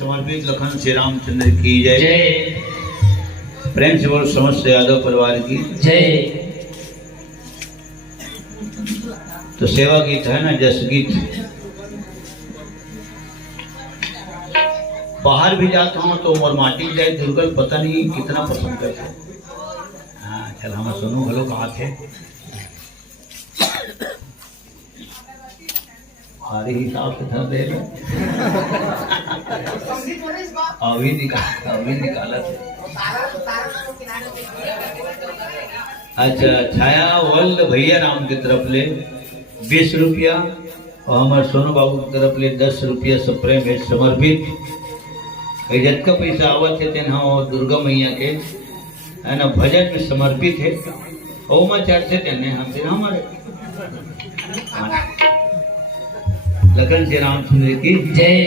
समर्पित लखन श्री रामचंद्र की जय। जय। प्रेम से बोल समस्त यादव परिवार की जय। तो सेवा गीत है ना, जस गीत। बाहर भी जाता हूँ तो मोर माटी जाए दुर्गल पता नहीं कितना पसंद करते। हाँ चल हम सुनो भलो कहा थे हमारे हिसाब से था दे अभी निकाला थे। अच्छा छाया वल्ल भैया राम की तरफ ले 20 रुपया और हमारे सोनू बाबू की तरफ ले 10 रुपया सब प्रेम है समर्पित। जत का पैसा आवत है तेना दुर्गा मैया के है ना भजन में समर्पित है। ओमा चर्चे तेने हम फिर हमारे लखन श्री रामचंद्र की जय।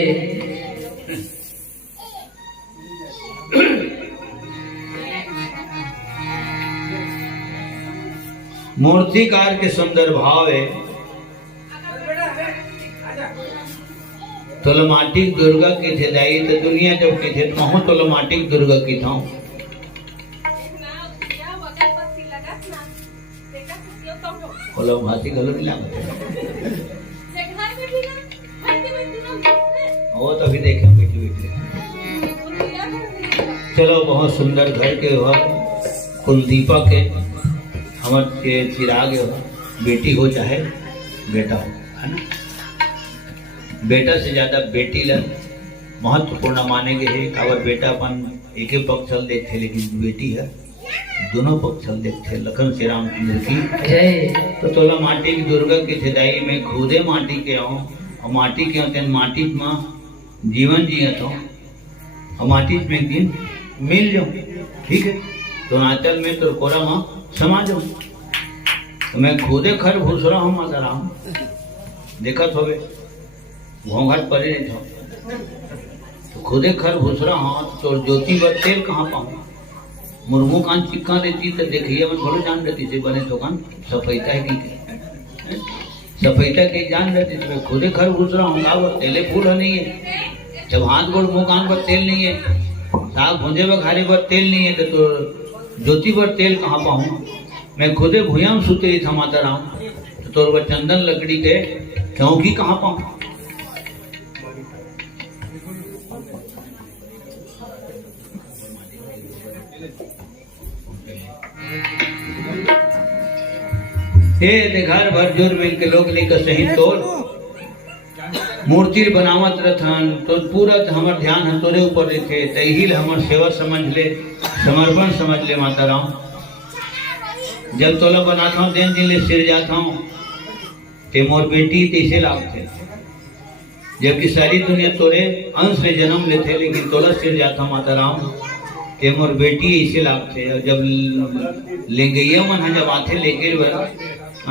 मूर्तिकार के सुंदर भाव है। तोलमाटिक दुर्गा की थे दाई तो दुनिया जब की थे तो मैं तोलमाटिक दुर्गा की था। बोलो भाती गलो मिला वो तो अभी देखें बेटी बेटी। चलो बहुत सुंदर घर के हो कुलदीपा के हमारे चिराग हो बेटी हो चाहे बेटा हो है ना। बेटा से ज्यादा बेटी ला महत्वपूर्ण माने गए है। अगर बेटा अपन एक ही पक्ष चल देखते लेकिन बेटी है दोनों पक्ष चल देखते। लखन श्री रामचंद्र की जय। तो तोला माटी की दुर्गा की थेदाई में खुदे माटी के आऊँ और माटी के होते माटी में जीवन जियत हो और माटी में एक दिन मिल जाऊं ठीक है। तो नाचल में तो कोरा माँ समा जाऊं। तो मैं खुदे खर घुस रहा हूँ माता राम देखत होवे घोंघाट पड़े नहीं था तो खुदे खर घुस रहा हूँ। तो ज्योति बर तेल कहाँ पाऊँ मुर्मू कान चिक्का देती तो देखिए मैं थोड़ा जान रहती से बने तो कान सफैता है कि सफैता के जान रहती तो मैं खुदे खर घुस रहा हूँ। तेले फूल नहीं है जब हाथ गोड़ मुँह कान पर तेल नहीं है साग भुंजे पर घारे पर तेल नहीं है तो ज्योति पर तेल कहाँ पाऊँ। मैं खुदे भूया में सुते ही था माता राम तो तोर पर चंदन लकड़ी के चौकी कहाँ पाऊँ। घर भर जोर मिल के लोग लेकर सही तोड़ मूर्ति बनावत रहन तो पूरा हमार ध्यान हम तोरे ऊपर रखे तहिल हमार सेवा समझ ले समर्पण समझ ले माता राम। जब तोला बनाता हूँ दिन दिन ले सिर जाता हूँ ते मोर बेटी तैसे लागते जबकि सारी दुनिया तोरे अंश में जन्म लेते लेकिन तोला सिर जाता माता राम ते मोर बेटी ऐसे लागते। और जब ले गई मन जब आते लेके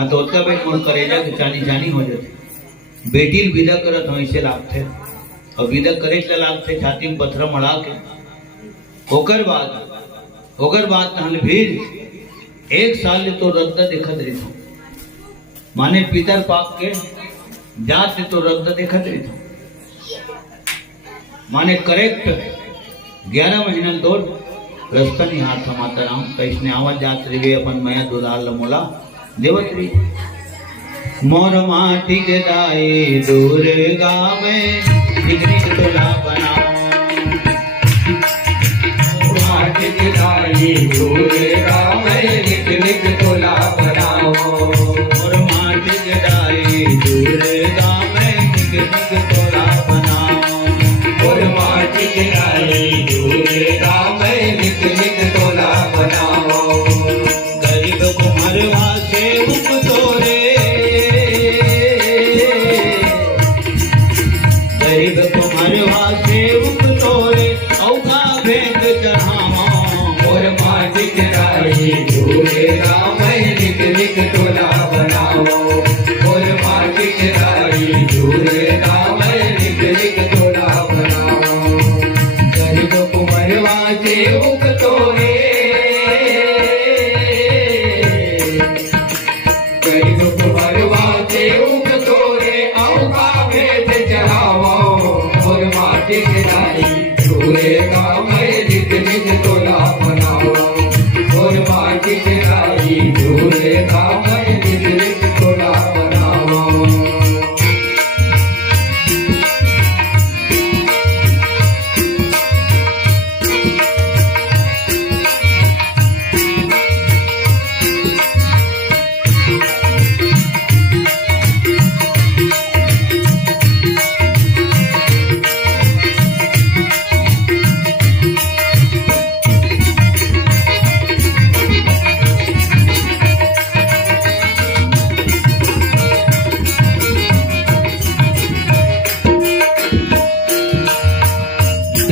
तो उसका बेट मोर करेजा के चानी हो जाते। बेटी विदा करत हो ऐसे लागते और विदा करे लागते छाती में पत्थर मड़ा के। होकर बात नहल भीड़ 1 साल तो रद्दा देखत रही था माने पितर पाक के जात तो रद्दा देखत रही था माने करेक्ट 11 महीना तो रास्ता नहीं हाथ था माता राम कैसने आवाज जात रही अपन मया दुलाल मोला देवत रही। मोर माटी के दाई दुर्गा में निक तोला बनाओ माटी के दाई दुर्गा में निक तोला बनाओ। मोर माटी के दाई दुर्गा में निक तोला बनाओ। मोर माटी के दाई दुर्गा में निक तोला बनाओ। गरीब कुम्हरवा से तोरे गरीब कुम्हरवा से तोरे औका भेंट चढ़ावा। मोर माटी के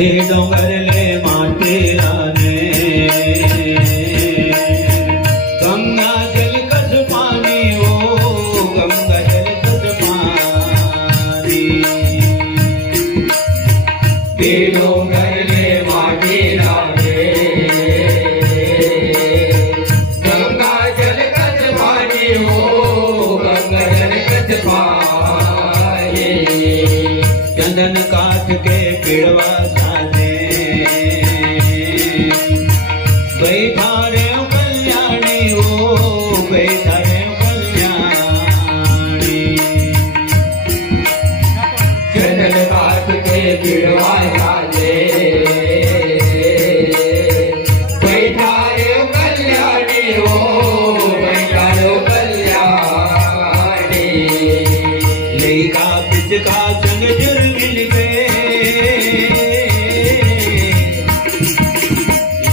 તે ડોંગર લે માટી રાને ગંગા જલ કસ પાણી ઓ ગંગા જલ કસ પાણી તે ડોંગર લે માટી રાને ગંગા જલ કસ પાણી ઓ ગંગા જલ કસ પાણી चंदन काठ के पेड़वा साने बैठा रे कल्याणी ओ बैठा रे कल्याणी चंदन काठ के पेड़वा साने बैठा रे कल्याणी ओ बैठा रे कल्याणी लेका पिचका संग जुर मिल गए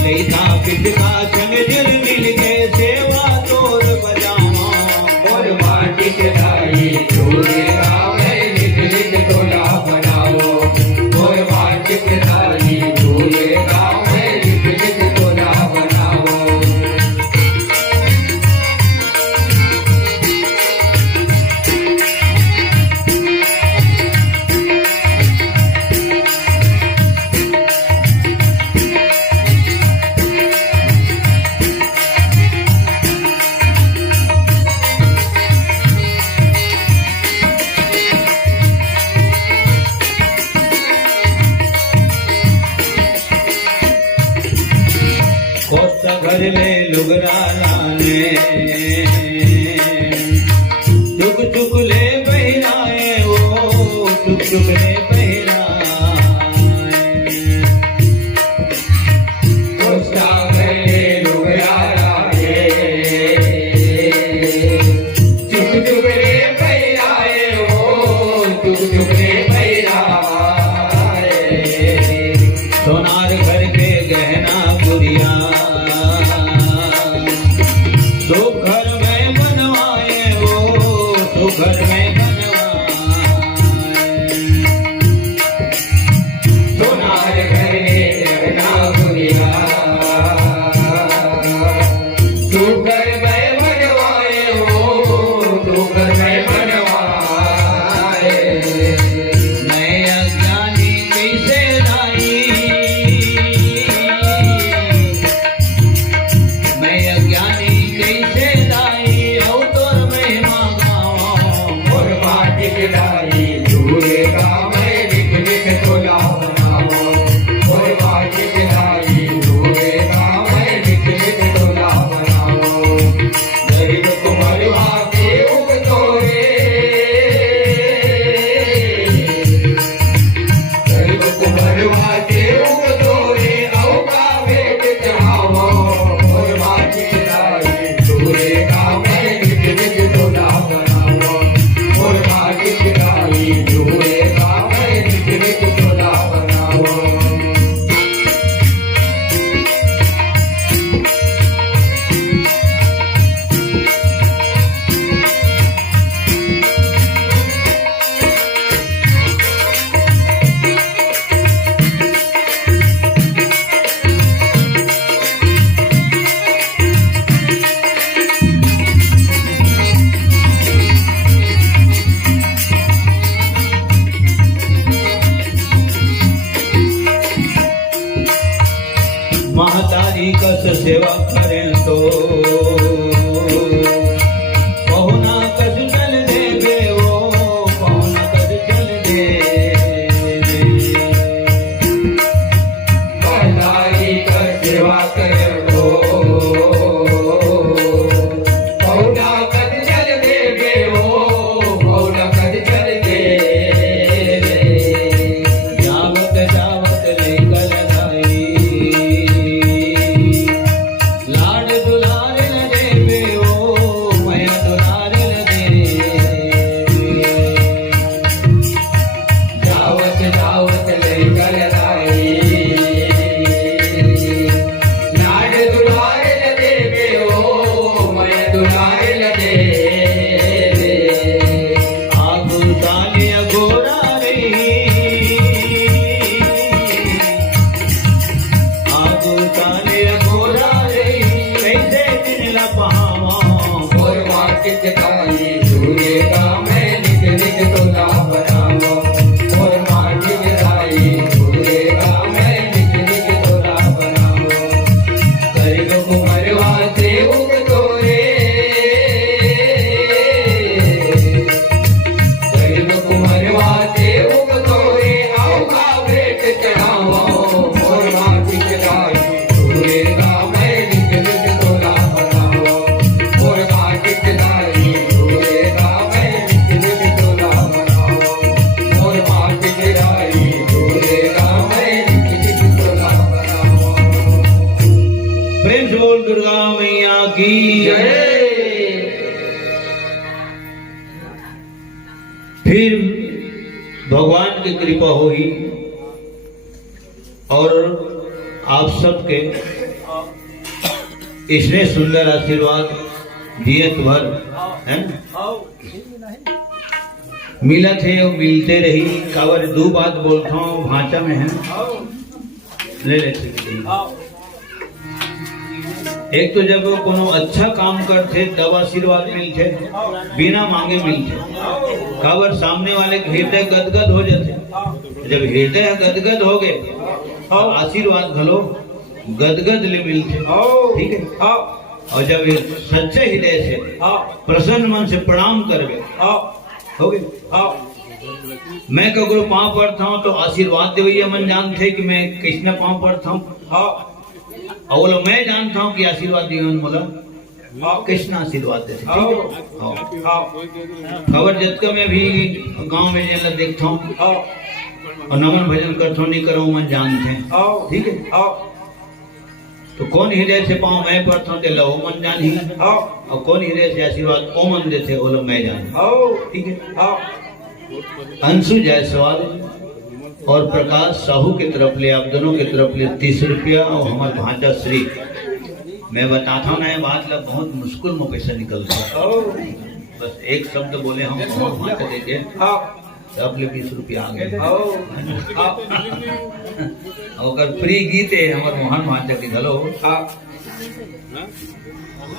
लेका पिचका संग जुर मिल गए सेवा तोर बजाना और माटी के दाई तोरे गाँव है लिख लिख तोला बनाओ और माटी के दाई तोरे गाँव है लिख लिख तोला बनाओ घर में लुगरा लाने चुक चुक ले बहराए ओ चुक चुक ले सोनार घर के गहना गुड़िया तो घर में बनवाए वो तो घर में बनवाए सोनार घर में गहना गुड़िया तो घर में बनवाए वो तो घर में बनवाए मैं अज्ञानी कैसे लाई मैं अज्ञानी कैसे लाई अवतर में मांगाओ और माटी के लाई दूरे गाँव में लिख लिख तोला बनाओ और माटी के लाई दूरे गाँव में लिख लिख तोला बनाओ गरीब तुम्हारे वाके उग तोरे गरीब तुम्हारे वाके उग तोरे औका वेट चढ़ाओ और माटी के लाई दूरे गाँव में लिख लिख तोला बनाओ और माटी के लाई दूरे गाँव में लिख लिख तोला बनाओ महतारी कस सेवा करें तो पहुना कस चल देवे वो पहुना कस चल देवे महतारी कस सेवा करें तो पहुना कस चल देवे वो पहुना कस चल देवे जावत जावत लेकर की कृपा हुई और आप सबके इसने सुंदर आशीर्वाद दिए भर है मिला थे और मिलते रही। कावर दो बात बोलता हूँ भाषा में है, ले लेते। एक तो जब कोनो अच्छा काम करते तब आशीर्वाद मिलते, बिना मांगे मिलते। कावर सामने वाले के हृदय गदगद हो जाते। जब हृदय गदगद हो गए और आशीर्वाद घलो गदगद ले मिलते, ठीक है। और जब सच्चे हृदय से प्रसन्न मन से प्रणाम कर गए हो गए। मैं कगरो पाँव पड़ता हूँ तो आशीर्वाद देवैया मन जानते कि मैं कृष्ण पाँव पड़ता हूँ, और मैं जानता हूँ कि आशीर्वाद जीवन बोला कृष्ण आशीर्वाद देते। खबर जतका मैं भी गांव में जेला देखता हूँ और नमन भजन करता हूँ, नहीं करो मन जानते हैं, ठीक है। तो कौन हृदय से पाँव मैं पढ़ता हूँ तेला वो मन जान ही, और कौन हृदय से आशीर्वाद ओ मन देते वो लोग मैं जान, ठीक है। अंशु जायसवाल और प्रकाश साहू की तरफ ले, आप दोनों की तरफ ले 30 रुपया, और हमारे भांजा श्री मैं बताता हूँ ना ये बात लग बहुत मुश्किल में पैसा निकलता है। बस एक शब्द बोले हम भांजा देते सब ले 20 रुपया आ गए। और प्री गीत है हमारे मोहन भांजा की घलो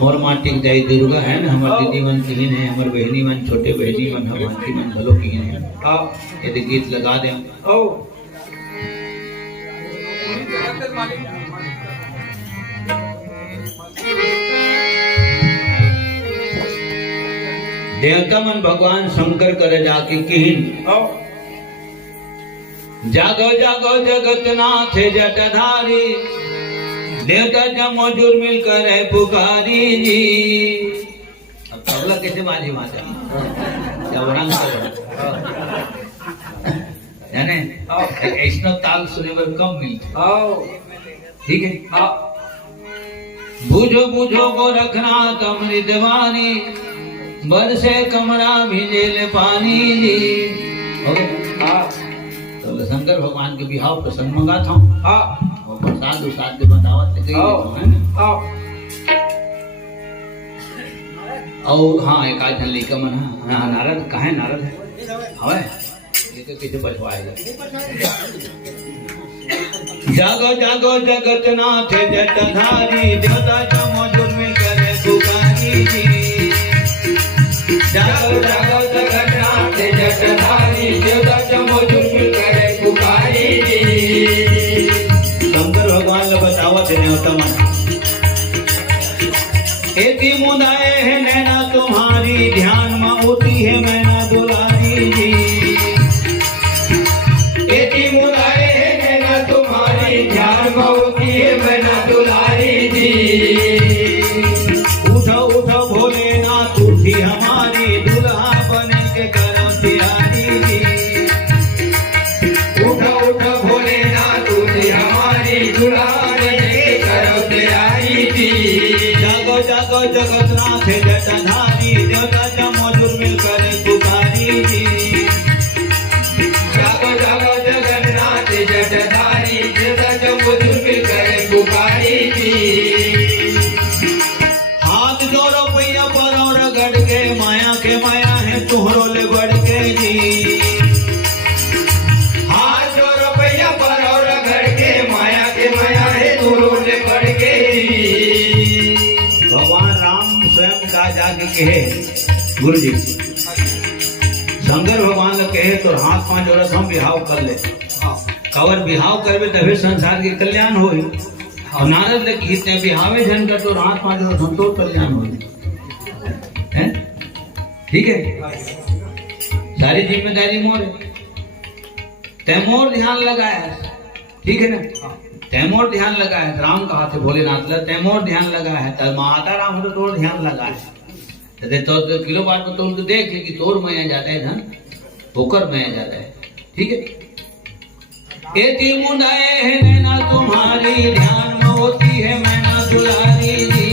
और माटी जय दुर्गा है ना, हमारे दीदी मन की है, हमारे बहनी मन छोटे बहनी मन हमारी मन भलो की है। यदि गीत लगा दें देवता मन भगवान शंकर करे जाके किहिन, जागो जागो जगत नाथ जटाधारी, देवता जमो जुर मिलकर है पुकारी जी। अब तबला कैसे बाजी माता जाने ऐसा ताल सुने पर कम मिलते, ठीक है। बूझो बूझो को रखना कमृतवानी, बरसे कमरा भिजेल पानी जी। तो शंकर भगवान के बिहाव प्रसन्न मंगा था और प्रसाद उसाद बतावत गई है ना। और हाँ एक आज लड़का मन हाँ नारद कहाँ नारद है हवे ये कैसे बचवाएगा। जागो जागो जगत नाथ जटाधारी, देवता जमो जुर में करे पुकारी जी। जागो जागो जगत नाथ जटाधारी, देवता जमो जुर में करे पुकारी जी। शंकर भगवान ने बतावत है देवता मन, एती मुदाए है नैना तुम्हारी, ध्यान में होती है मैना दुलारी जी। एती मुदाए है नैना तुम्हारी, ध्यान में होती है मैना दुलारी जी। उठो उठो भोलेनाथ उठी हमारी, दुल्हा बने के करो तैयारी जी। उठो उठो भोलेनाथ उठी हमारी, दुल्हा बने के करो तैयारी जी। जागो जागो जगतनाथ जटाधारी, देवता जमो जुर मिलकर पुकारी जी। जागो जागो जगन्नाथ जटाधारी, देवता जमो जुर मिलकर पुकारी जी। हाथ जोड़ो पैया पर और गढ़ के, माया के माया है तुहरो ले बढ़ के जी। हाथ जोड़ो पैया पर और गढ़ के, माया के माया है तुहरो ले बढ़ के जी। भगवान राम स्वयं का जाके कहे गुरु जी, शंकर भगवान ने कहे तो हाथ पांच जोड़त हम बिहाव कर ले, कवर बिहाव करबे तभी संसार के कल्याण होई। और नारद ने कहते हैं बिहावे जन कर तो हाथ पांच जोड़त हम तो कल्याण होई, हैं ठीक है। सारी जिम्मेदारी मोर है, तैमोर ध्यान लगाया, ठीक है ना। तैमोर ध्यान लगा है, राम कहा थे भोलेनाथ तैमोर ध्यान लगा है, तब माता राम तो तोड़ ध्यान लगा है। तो किलो बार को तोड़ के देख ले कि तोड़ माया जाता है धन होकर माया जाता है, ठीक है। एती मुदाए है नैना तुम्हारी, ध्यान में होती है मैना दुलारी जी।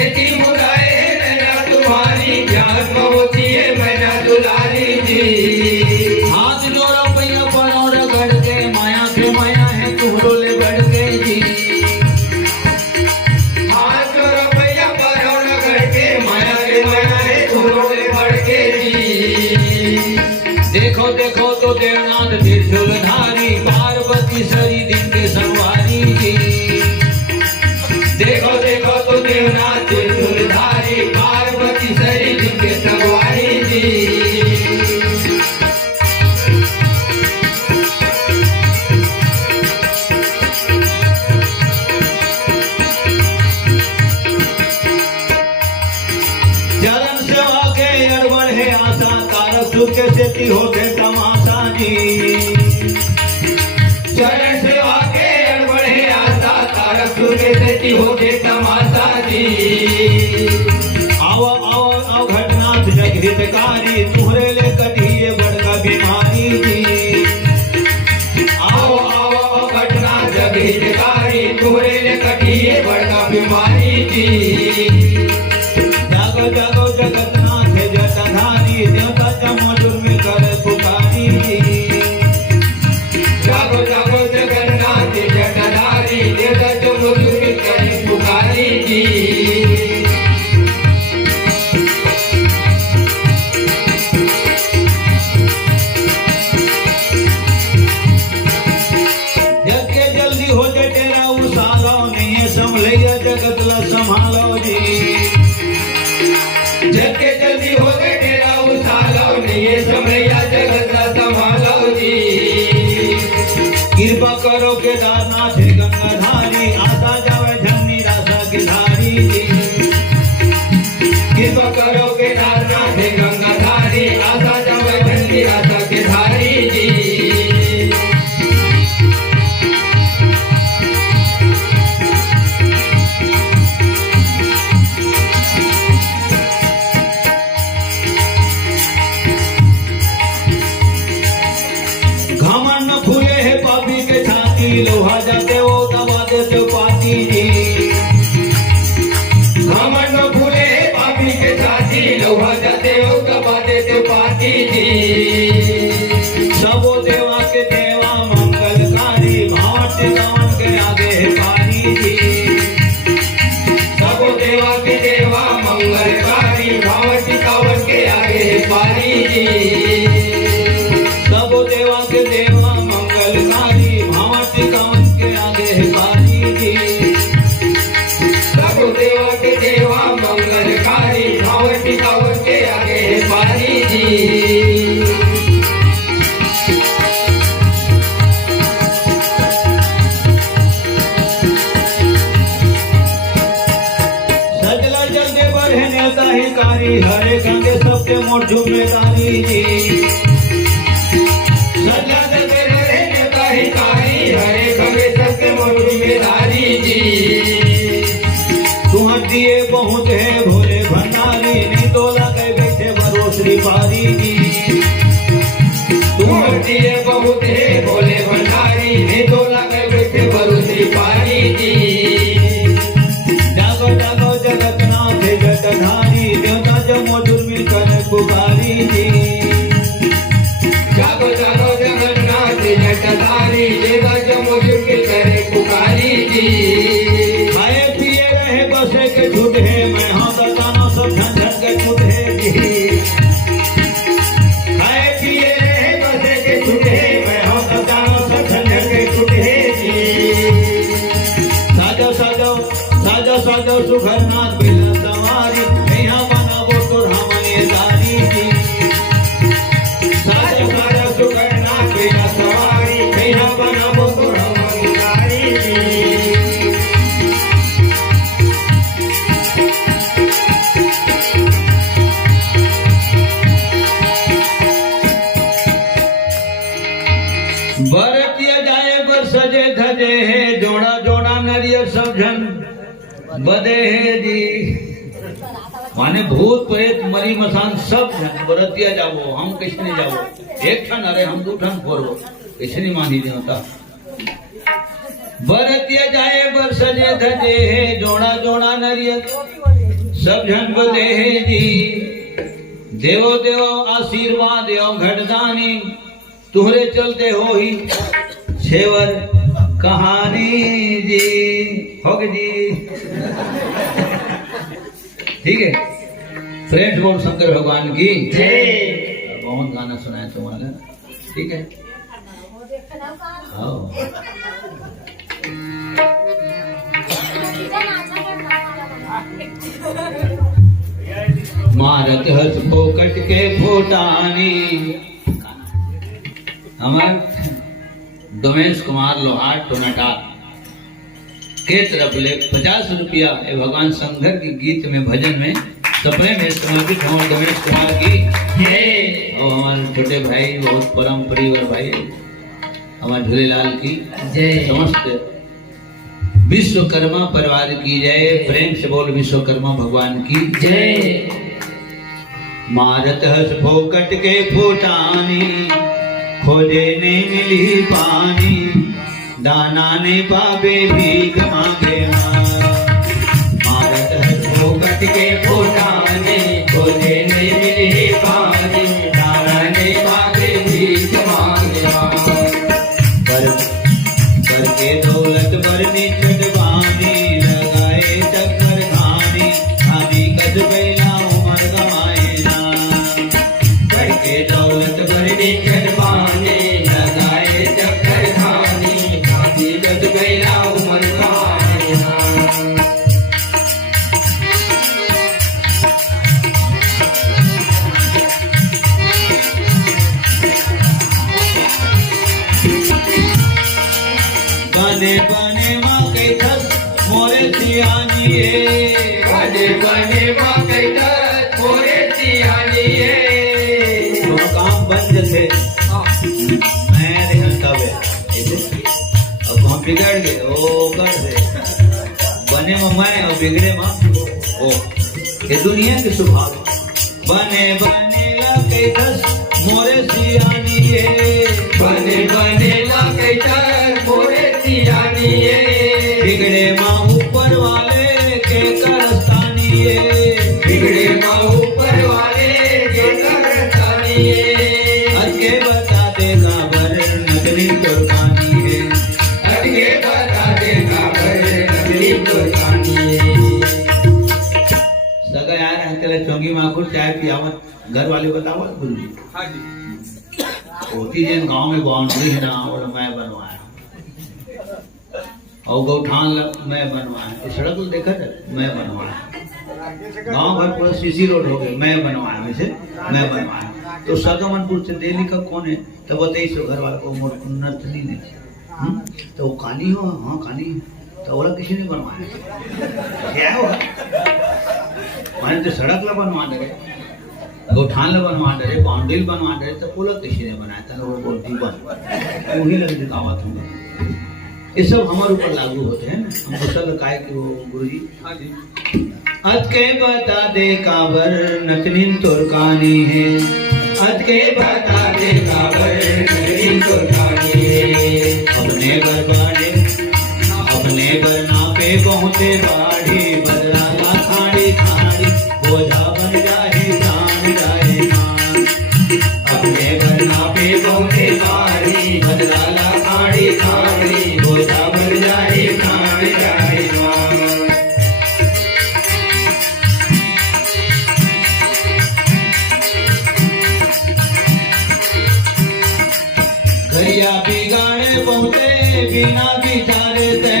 एती मुदाए है नैना तुम्हारी, ध्यान में होती है मैना दुलारी जी। सुख के सेती होते तमाशा जी। चरण सेवा के अड़बड़े आशा तारक सुख के सेती होते तमाशा जी। आओ आओ आओ घटनाथ जग हितकारी तुहरे ले कटिए बड़का बीमारी जी। आओ आओ घटना जग हितकारी तुहरे ले कटिए बड़का बीमारी जी। जागो जागो जगन्नाथ जटाधारी देवता जमोजुर में कर पुकारी जी। जागो जागो जगन्नाथ जटाधारी देवता जमोजुर में कर पुकारी जी। जगत ला संभालो जी। जग के जल्दी हो गए तेरा उसालो नहीं समैया जगत ला संभालो जी। कृपा करो केदारनाथ गंगाधारी आता जावे झन्नी रासा की धारी जी। कृपा करो केदारनाथ गंगाधारी आता जावे झन्नी रासा की धारी जी। लोहा जाते वो दबा देते पाती जी। घमंड फूले पापी के छाती लोहा जाते वो दबा देते पाती जी। सबो देवा के देवा मंगलकारी भावट गावन के आगे है पानी जी। सबो देवा के देवा मंगलकारी भावट गावन के आगे है पानी जी। सबो देवा के देवा मंगलकारी गावन के आगे है पानी जी। सब देवा के देवा मंगलकारी भावती गावन के आगे है पानी जी। सजला जल्दे बढ़े नेता ही कारी हरे गंगे सबके मोट जिम्मेदारी जी। सजला जल्दे बढ़े नेता ही कारी हरे गंगे सबके मोट जिम्मेदारी जी। तुम दिए बहुत है भोले भंडारी नहीं तो लगे बैठे भरोसरी पारी जी। तुम दिए बहुत है भोले भंडारी नहीं तो लगे बैठे भरोसरी पारी जी। जागो जागो जगन्नाथ जटाधारी देवता जमोजुर में कर पुकारी जी। जागो जागो जगन्नाथ जटाधारी देवता जमोजुर में करे पुकारी जी। खाए पिए रहे बसे के छूट है मैं हाँ बताना सब झंझट के छूट है जी। खाए पिए रहे बसे के छूट है मैं हाँ बताना सब झंझट के छूट है जी। साजो साजो साजो साजो सुघरनाथ बिना सवारी यहाँ बनाबो तो रामने दारी जी। साजो साजो सुघरनाथ बिना सवारी यहाँ बनाबो तो रामने दारी जी। बरतिया जाए बर सजे धजे है जोड़ा जोड़ा नरियर सब जन बदे है जी। माने भूत प्रेत मरी मसान सब जन बरतिया जाओ हम किसने जाओ एक ठन अरे हम दू ठन फोड़ो किसने मानी देवता। बरतिया जाए बर सजे धजे है जोड़ा जोड़ा नरियर सब जन बदे है जी। देवो देवो आशीर्वाद देव घटदानी तुहरे चलते हो ही छेवर कहानी जी। होगे जी ठीक है। फ्रेंड्स बोल शंकर भगवान की बहुत गाना सुनाया तुम्हारा ठीक है। हाँ मारत हस फोकट के फूटानी हमार डोमेश कुमार लोहार टोनाटा के तरफ ले 50 रुपया भगवान शंकर के गीत में भजन में सपने में समर्पित हों गणेश कुमार की जय और हमारे छोटे भाई बहुत परम परिवार भाई हमारे झूलेलाल की जय समस्त विश्वकर्मा परिवार की जय। प्रेम से बोल विश्वकर्मा भगवान की जय। मारत हस फोकट के फूटानी खोजे ने मिली पानी दाना ने पावे भीख मांगे मारत हस फोकट के फूटाने खोजे ने मिले पानी दाना ने पावे भीख मांगे पर के दौलत पर निचट बानी लगाए चक्कर खानी खानी कद बेला उमर गवाए ना करके दौलत भरने चरवाने लगाए चक्कर खाने खाती गद गैला उमर खाना बने बने माँ के थस मोरे सियानी बने बने माँ कैटर मोरे सियानी तो काम बंद थे मैं देखता है अब हम बिगड़ गए ओ कर दे बने में मैं और बिगड़े माँ ओ ये दुनिया की स्वभाव बने बने के थस मोरे सियानी बने बने माँ कैटर मोरे सियानी बिगड़े माँ ऊपर वाले के करस्तानी बिगड़े माँ ऊपर वाले के करतानी अगे बता देगा बर नगरी तुर्कानी है अगे बता देगा बर नगरी तुर्कानी सगा यार हंकल चौंगी माकुर चाय पियावत घर वाले बतावत गुरु जी हाँ जी होती जन गांव में बाउंड्री है ना और मैं बनवाया और गौठान मैं बनवाया ये सड़क तो देखा था मैं बनवाया गांव भर पूरा सीसी रोड हो गई मैं बनवाया वैसे मैं बनवाया तो सगमनपुर से दिल्ली का कौन है तो बताइए सो घर वाले को नर्तनी ने तो वो काली हो हाँ काली तो बोला किसी ने बनवाया क्या होगा मैंने तो सड़क ला बनवा दे गौठान ला बनवा दे बाउंड्री बनवा दे तो बोला किसी ने बनाया था वो बोलती बन वही लग दिखावा तुमने ये सब हमारे ऊपर लागू होते हैं ना हम कुशल काय कि वो गुरुजी हाँ जी अत के बता दे काबर नतनिन तुर्कानी है अत के बता दे काबर नगरी तुर्कानी अपने घर नापे पहुँचे बाढ़ी बदला ला खाड़ी खाड़ी बोझा बन जाए प्राण जाए मान अपने घर नापे पहुँचे बारी बदला ला खाड़ी खाड़ी बोझा बन जाए खाड़ जाए माँ घरिया बिगाड़े पहुँचे बिना बिचारे थे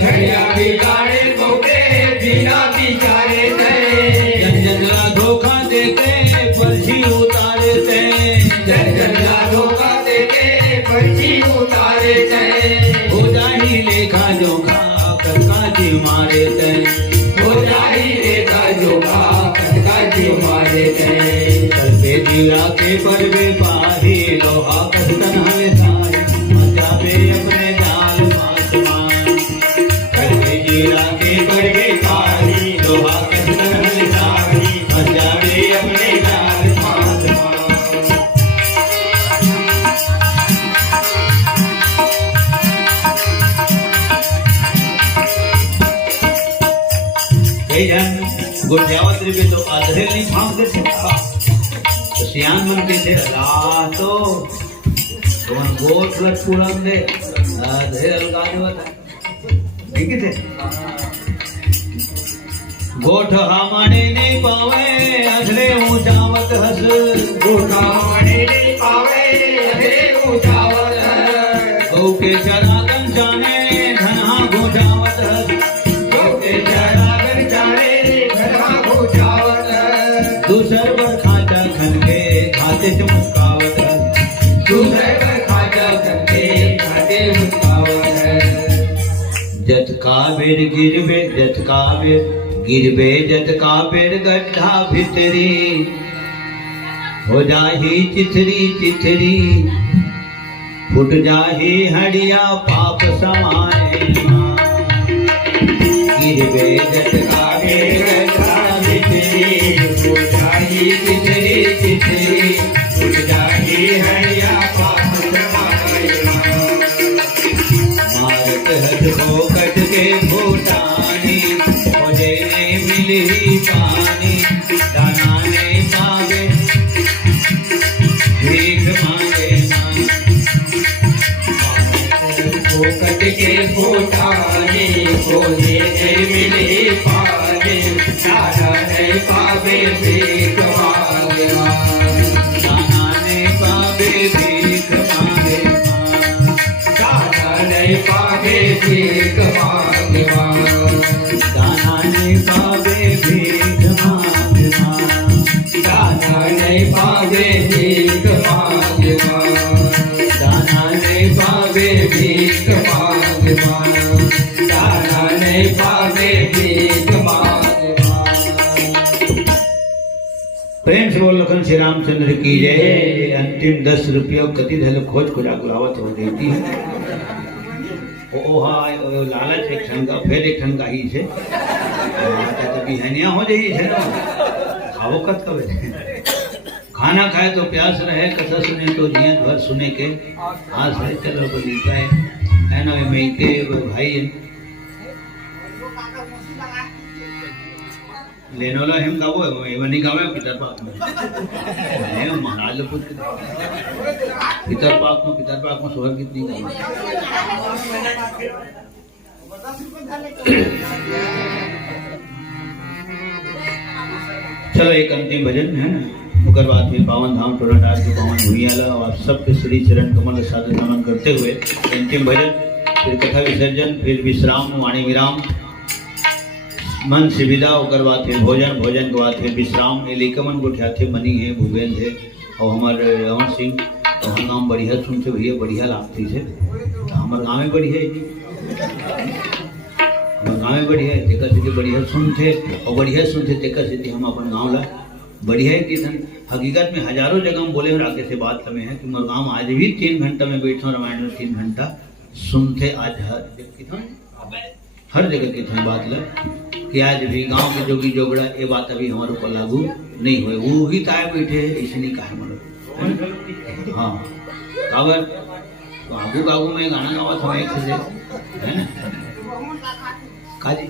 घड़िया बिगाड़े बहुते बिना बिचारे थे जंजला धोखा देते पर्ची उतारे थे जंगला धोखा देके पर्ची उतारे थे हो जाही लेखा जोखा कका जी मारे थे हो जाही देखा जोखा कटका जी मारे थे करते जीरा के परवे पाही लोहा कस्तन हमें तारी मचावे अपने जाल पासमान करके जीरा के परवे पारी लोहा कस्तन हमें तारी मचावे अपने जाल पास गुड़ियावत रे तो आधे नहीं भाग थे तो सियान मन के थे रातो तो मन गोट लट पुरम दे आधे अलगा दे बता ठीक है थे गोठ हामाने नहीं पावे अधरे ऊंचावत हस गोठा मणे नहीं पावे अधे ऊंचावत गौ के चरागन जाने धनहा घोटावत हस गोटे चरागर जाने घरा घोचावत दूसर बर खाचा खन के खाते से मुस्कावत हस दूसरे पर खाचा करके खाते मुस्कावत जत का बेर गिरबे जत का बेर गिरबे जत का पेड़ गड्ढा भितरी हो जाही चिथरी चिथरी फुट जाही हड़िया पाप समाए गिरबे जत का पेड़ गड्ढा भितरी हो जाही चिथरी चिथरी फुट जाही हड़िया पाप समाए मारत हट फोकट के फूटानी मुझे मिली पानी दाना ने पावे भीख मांगे फोकट के फोटाने खोजे मिले पाने दाना नहीं पावे भीख मांगे दाना ने पावे भीख मांगे दाना नहीं पावे भीख मांगे दाना ने पावे भीख मांगे दाना नहीं पावे भीख मांगे दाना ने पावे भीख मांगे दाना नहीं पावे भीख मांगे प्रेम से बोल लखन श्री रामचंद्र की जय। अंतिम 10 रुपये कति धल खोज खुजा गुलावत हो देती है ओ लालच एक ठन का फिर एक ठन का ही छे तो बिहनिया हो जाई छे ना खाओ कत कबे खाना खाए तो प्यास रहे कथा सुने तो जियत भर सुने के आज है चलो बगीचा है ना मैं के भाई लेनो ला हम गावो एवनी गावे पितर पाक में है महाराज लोग पितर पाक में सोहर कितनी गावे चलो एक अंतिम भजन है उकर बाद में पावन धाम टोरा डाल के पावन भुइयाला और सबके श्री चरण कमल साधु नमन करते हुए अंतिम भजन फिर कथा विसर्जन फिर विश्राम वाणी विराम मन से विदा होकर बात है भोजन भोजन के बाद है विश्राम ये लेकमन को थे मनी है भूपेंद्र है और हमारे अमर सिंह और हम नाम बढ़िया सुनते भैया बढ़िया लागती है हमारे गाँव में बढ़िया है हमारे गाँव में बढ़िया है तेकर से बढ़िया सुनते और बढ़िया सुनते तेकर से हम अपन गाँव ला बढ़िया है कि हकीकत में हजारों जगह हम बोले और आगे से बात हमें है कि मोर गाँव आज भी 3 घंटा में बैठता हूँ रामायण में 3 घंटा सुनते आज हर जगह की बात लग कि आज भी गांव के जोगी जोगड़ा ये बात अभी हमारे ऊपर लागू नहीं हुए वो ही ताए बैठे है ऐसे नहीं कहा हमारे हाँ काबर तो आगू कागू में गाना गावा था एक से है ना काजी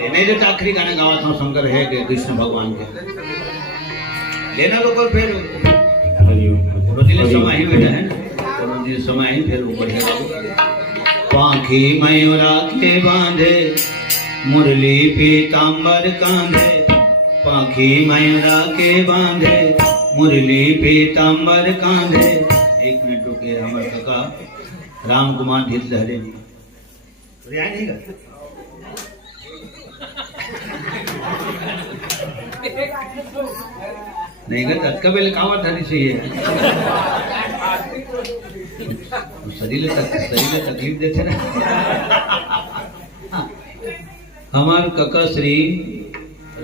लेने जो आखिरी गाना गावा था शंकर है कि कृष्ण भगवान के लेना तो कल फिर समय ही बैठा है ना समय ही फिर वो बढ़िया पाखी मयूरा के बांधे मुरली पीतांबर कांधे पाखी मयूरा के बांधे मुरली पीतांबर कांधे 1 मिनट रुके हमर काका राम कुमार ढील लहरे नहीं ग तत्का बेले कावत हरी से शरीर तकलीफ देते ना हमारे काका श्री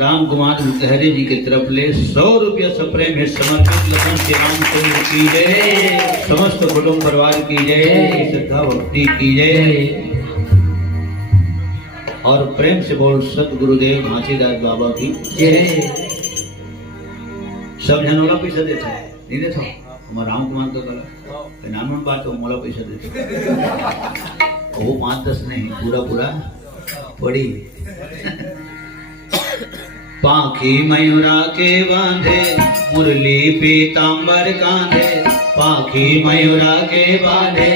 राम कुमार लहरे जी की तरफ ले 100 रुपया सप्रेम है समर्पित लखन श्री रामचंद्र की जय समस्त कुटुंब परिवार की जय श्रद्धा भक्ति की जय और प्रेम से बोल सतगुरुदेव घासीदास बाबा की जय। सब जनोला पैसा देता है नहीं देता हमारा राम कुमार का कला नाम बात है मोला पैसा देता वो 5-10 नहीं पूरा पड़ी पाखी मयूरा के बांधे मुरली पीतांबर कांधे पाखी मयूरा के बांधे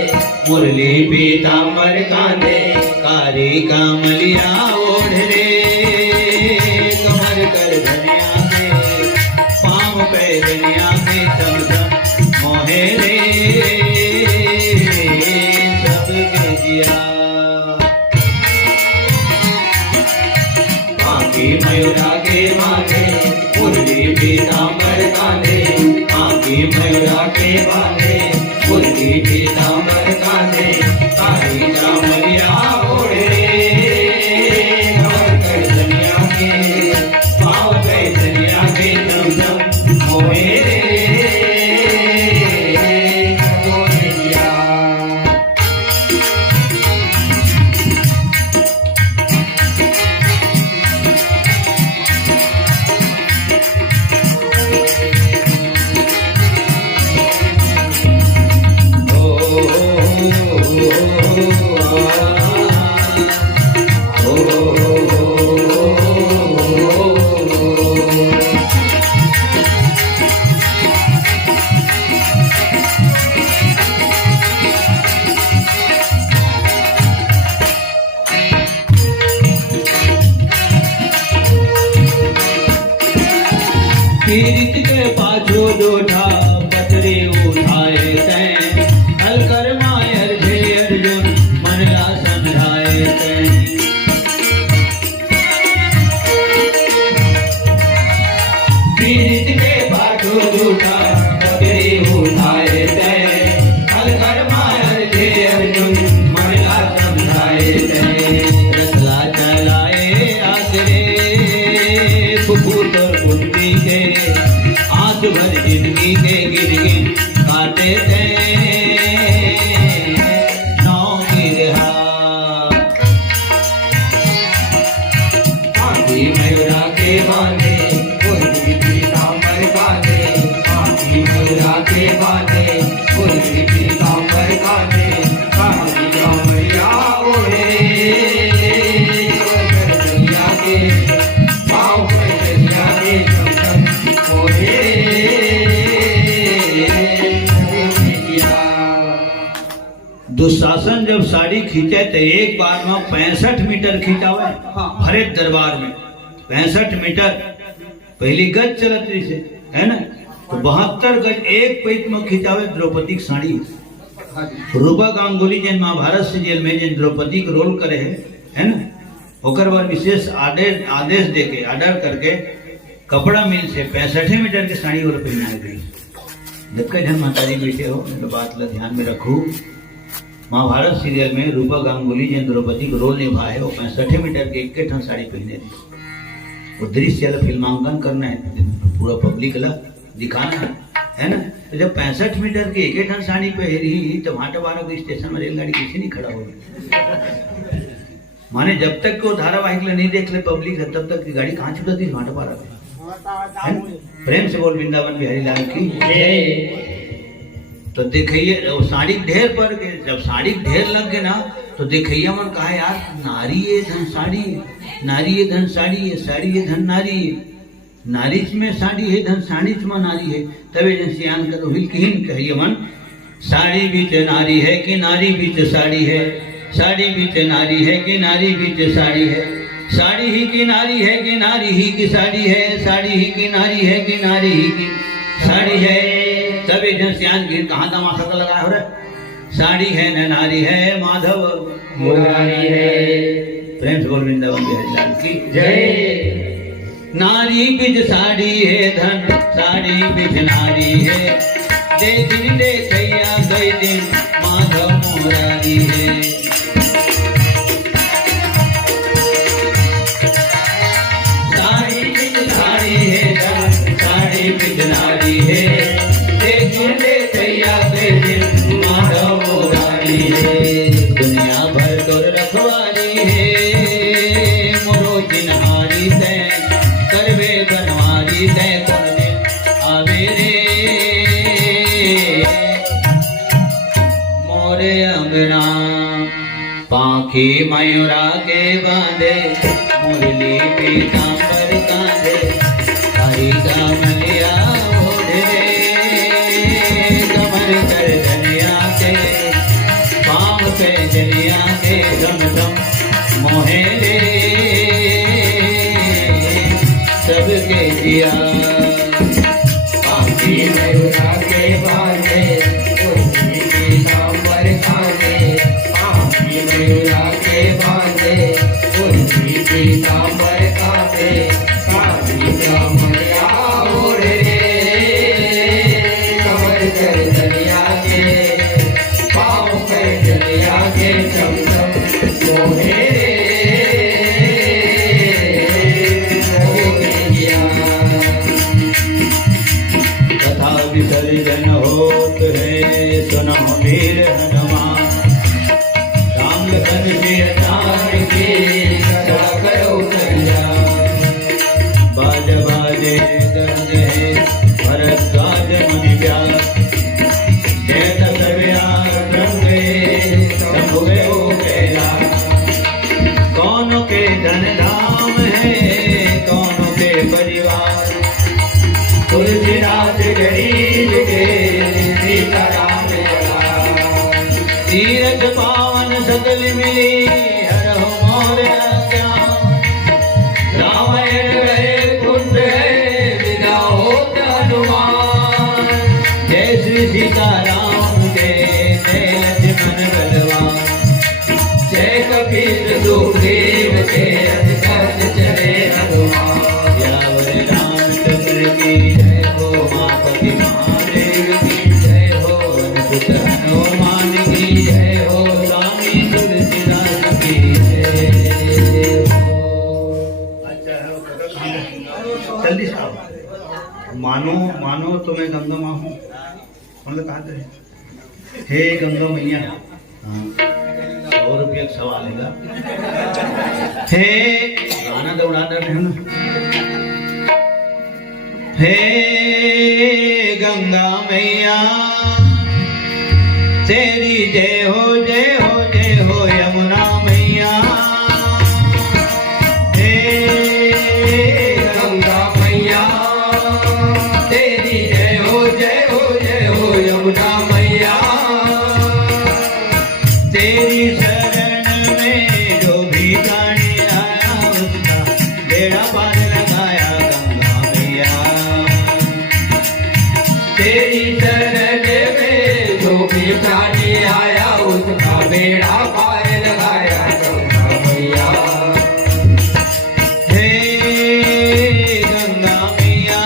मुरली पीतांबर कांधे कारी कामलिया ओढ़ रे कमर कर धनिया के पाँव पे धनिया के चमचम मोहे रे सबके जिया पाखी मयूरा के बांधे मुरली पीतांबर कांधे पाखी मयूरा के बांधे मुरली पीतांबर कांधे कारी कामलिया ओढ़े पीड़ित के पाछो जोठा पथरे उठाए तैं अलकर मायर झे अर्जुन मनला समझाए तैं पीड़ित के पाछो जोठा पथरे उठाए तैं अलकर मायर झे अर्जुन मनला समझाए तैं रसला चलाए आसरे कुपूत और कुंती के आंसू भर जिंदगी के गिर गिर काटे थे नौ गिरहा हाथी मयूरा के बांधे उनकी पीताम्बर काटे हाथी मयूरा के बांधे उनकी पीताम्बर काटे काली कामरिया ओढ़े दरिया के पाँव पर दरिया के चमचम ओढ़े दुशासन जब साड़ी खींचे तो एक बार में 65 मीटर खींचावे हरे दरबार में 65 मीटर पहली गज चलत रही से है ना तो 72 गज एक पैत में खींचावे द्रौपदी की साड़ी रूपा गांगुली जिन महाभारत सीरियल में जिन द्रौपदी को रोल करे है ना ओकर बाद विशेष आदेश देके ऑर्डर करके कपड़ा मिल से 65 मीटर की साड़ी और पहनाई गई जब कई जन माता जी बैठे हो तो बात ला ध्यान में रखू महाभारत सीरियल में रूपा गांगुली जिन द्रौपदी को रोल निभाए वो 65 मीटर के एक ठन साड़ी पहने थी वो दृश्य ला फिल्मांकन करना है पूरा पब्लिक ला दिखाना है ना तो जब 65 मीटर की एक ठन साड़ी पहरी तो भाटा बारह के स्टेशन में रेलगाड़ी किसी नहीं खड़ा होगी माने जब तक को धारावाहिक ला नहीं देख ले पब्लिक तब तक की गाड़ी कहाँ छुटा थी भाटा बारह में प्रेम से बोल वृंदावन बिहारी लाल की तो देखिए साड़ी ढेर पर के जब साड़ी ढेर लग गए ना तो देखिए मन कहा यार नारी ये धन साड़ी नारी ये धन साड़ी है साड़ी ये धन नारी है नारी में साड़ी है धन साड़ी में नारी है तबे जन सियान कर हिल कहीं कहिए मन साड़ी बीच नारी है कि नारी बीच साड़ी है साड़ी बीच नारी है कि नारी बीच साड़ी है साड़ी ही की नारी है कि नारी ही की साड़ी है साड़ी ही की नारी है कि नारी ही की साड़ी है तबे जन सियान गिर कहाँ तमाशा का लगाया हो रहा साड़ी है न नारी है माधव मुरारी है प्रेम से बोल वृंदावन बिहारी लाल की जय नारी बिच साड़ी है धन साड़ी बिच नारी है देखिन देखैया गई दिन माधव मुरारी है साड़ी बिच साड़ी है धन साड़ी बिच नारी है देखिन देखैया गई दिन माधव मुरारी है दुनिया भर तोर रखवारी है मोरो जिनहारी से करवे बनवारी से कौन दिन आवे रे मोरे अंगना पाखी मयूरा के बांधे मुरली पीताम्बर कांधे हरी कमलिया ओढ़े कमर कर धनिया के पाँव पे जलिया के धम धम मोहे रे सबके दिया पाखी मयूरा के बांधे उनकी पीताम्बर कांधे पाखी मयूरा के बांधे उनकी पीताम्बर कांधे काली कामरिया ओढ़े कमर कर दरिया के पाँव पर दरिया के चमचम मोहे कथा जल्दी से आओ। मानो मानो तुम्हें गंगा माँ हूँ, मतलब कहा थे हे गंगा मैया। हाँ, 100 रुपया का सवाल है। हे गाना तो उड़ा रहे हैं ना। हे गंगा मैया तेरी जय हो जय हो जय हो यमुना मैया। हे गंगा मैया तेरी जय हो जय हो जय हो यमुना मैया। तेरी शरण में जो भी प्राणी आया उसका बेड़ा पार लगाया गंगा मैया। तेरी शरण में जो भी प्राणी आया उसका बेड़ा पार लगाया गंगा मैया। हे गंगा मैया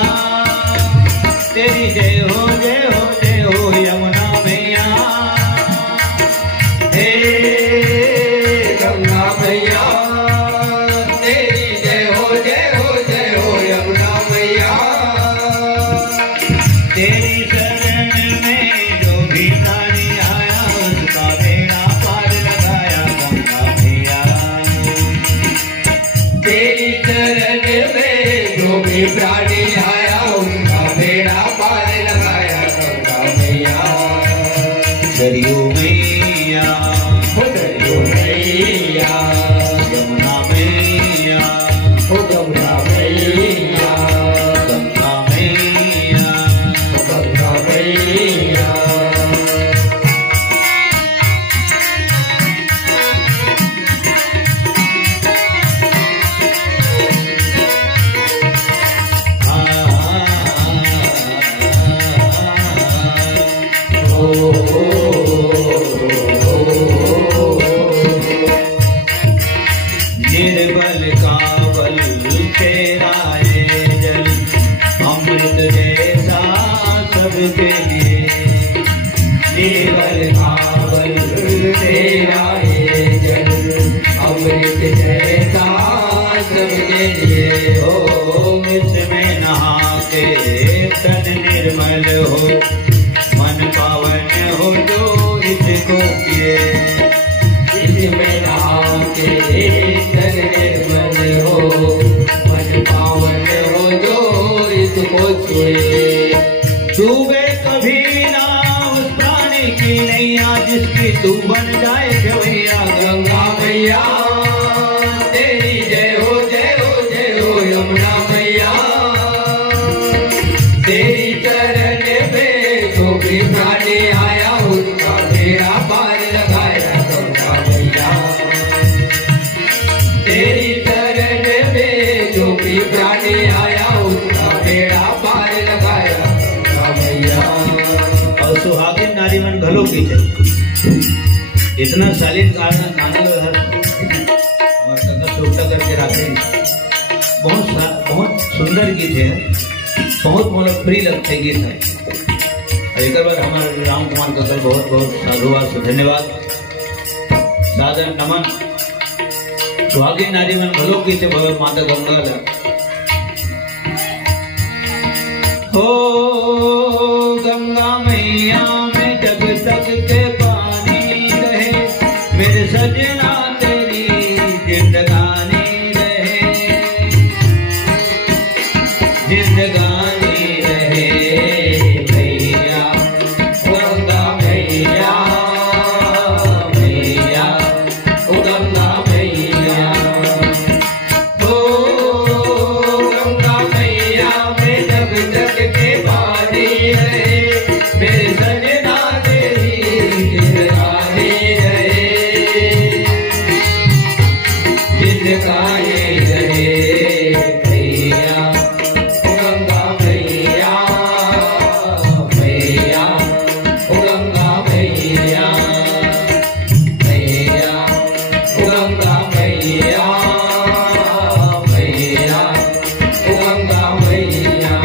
तेरी जय हो जय हो जय हो यमुना मैया। हे गंगा मैया तेरी जय हो जय हो जय हो यमुना मैया। तेरी शरण में जो भी प्राणी आया उसका बेड़ा पार लगाया गंगा मैया। तेरी शरण में जो भी प्राणी आया उसका बेड़ा पार लगाया गंगा मैया। सरयू मैया हो दरियो मैया यमुना मैया हो गंगा मैया गंगा मैया। गंगा मैया। निर्बल काबल तेरा ये जल अमृत जैसा सबके लिए। निर्बल काबल तेरा ये जल अमृत जैसा सबके लिए हो। इसमें नहा के तन निर्मल हो मन पावन हो जो इसको पिए। इसमें नाम के तन निर्मल हो मन पावन हो जो इसको छुए। डूबे कभी ना उस प्राणी की नैया जिसकी तू बन जाए खेवैया। गंगा मैया तेरी जय हो जय हो जय हो यमुना मैया। तेरी शरण में जो भी प्राणी आया उसका बेड़ा पार लगाया गंगा मैया। तेरी शरण में जो भी प्राणी आया उसका बेड़ा पार लगाया गंगा मैया। और सुहागिन नारी मन घलो की चाहिए। इतना शालीन गाना गाना हमारे काका सोटा करके रखे। बहुत सुंदर गीत है, बहुत मोला प्रिय लगते गीत है। एक बार हमारे राम कुमार ककल बहुत बहुत साधुवाद से धन्यवाद सादर नमन। सुहागिन नारी मन भलो की थे भगवत माता गंगा ला। हो गंगा मैया में जब तक के पानी रहे मेरे सजना तेरी जिंदगानी रहे। जिंदगानी रहे मैया गंगा मैया मैया गंगा मैया। ओ गंगा मैया में जब तक के पानी रहे मेरे सजना तेरी जिंदगानी रहे। जिंदगानी रहे मैया गंगा मैया मैया गंगा मैया मैया गंगा मैया मैया गंगा मैया।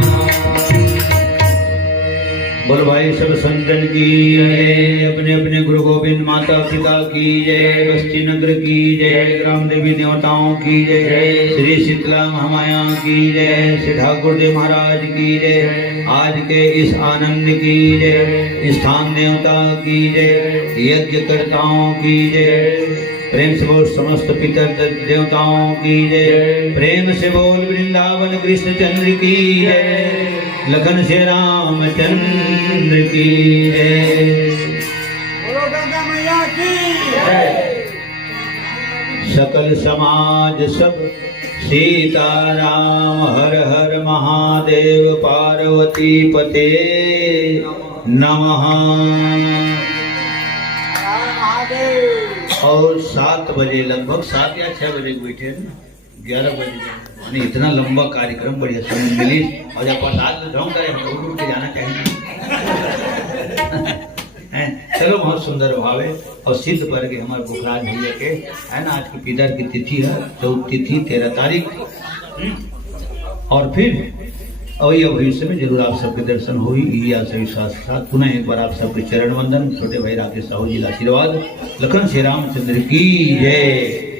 बोल भाई सब संत चिंतन की जय। अपने अपने गुरु गोविंद माता पिता की जय। बस्ती नगर की जय। ग्राम देवी देवताओं की जय। श्री शीतला महामाया की जय। श्री ठाकुर देव महाराज की जय। आज के इस आनंद की जय। स्थान देवता की जय। यज्ञ कर्ताओं की जय। प्रेम से बोल समस्त पितर देवताओं की जय। प्रेम से बोल वृंदावन कृष्ण चंद्र की जय। लखन से रामचंद्र की जय। गंगा मैया की जय। सकल समाज सब सीताराम हर हर महादेव पार्वती पते नमः। और 7 बजे लगभग 7 या 6 बजे बैठे ना 11 बजे यानी इतना लंबा कार्यक्रम बढ़िया समय मिली। और जब प्रसाद ढोंग करे हम उठ के जाना चाहिए। चलो बहुत सुंदर भाव है। और सिद्ध पर के हमारे बुखराज भैया के है ना आज की पितर की तिथि है 14 तिथि 13 तारीख। और फिर अवैया भविष्य में जरूर आप सबके दर्शन हो ही आप सभी साथ साथ पुनः एक बार आप सबके चरण वंदन। छोटे भाई राकेश साहू जी का आशीर्वाद। लखन श्री रामचंद्र की जय।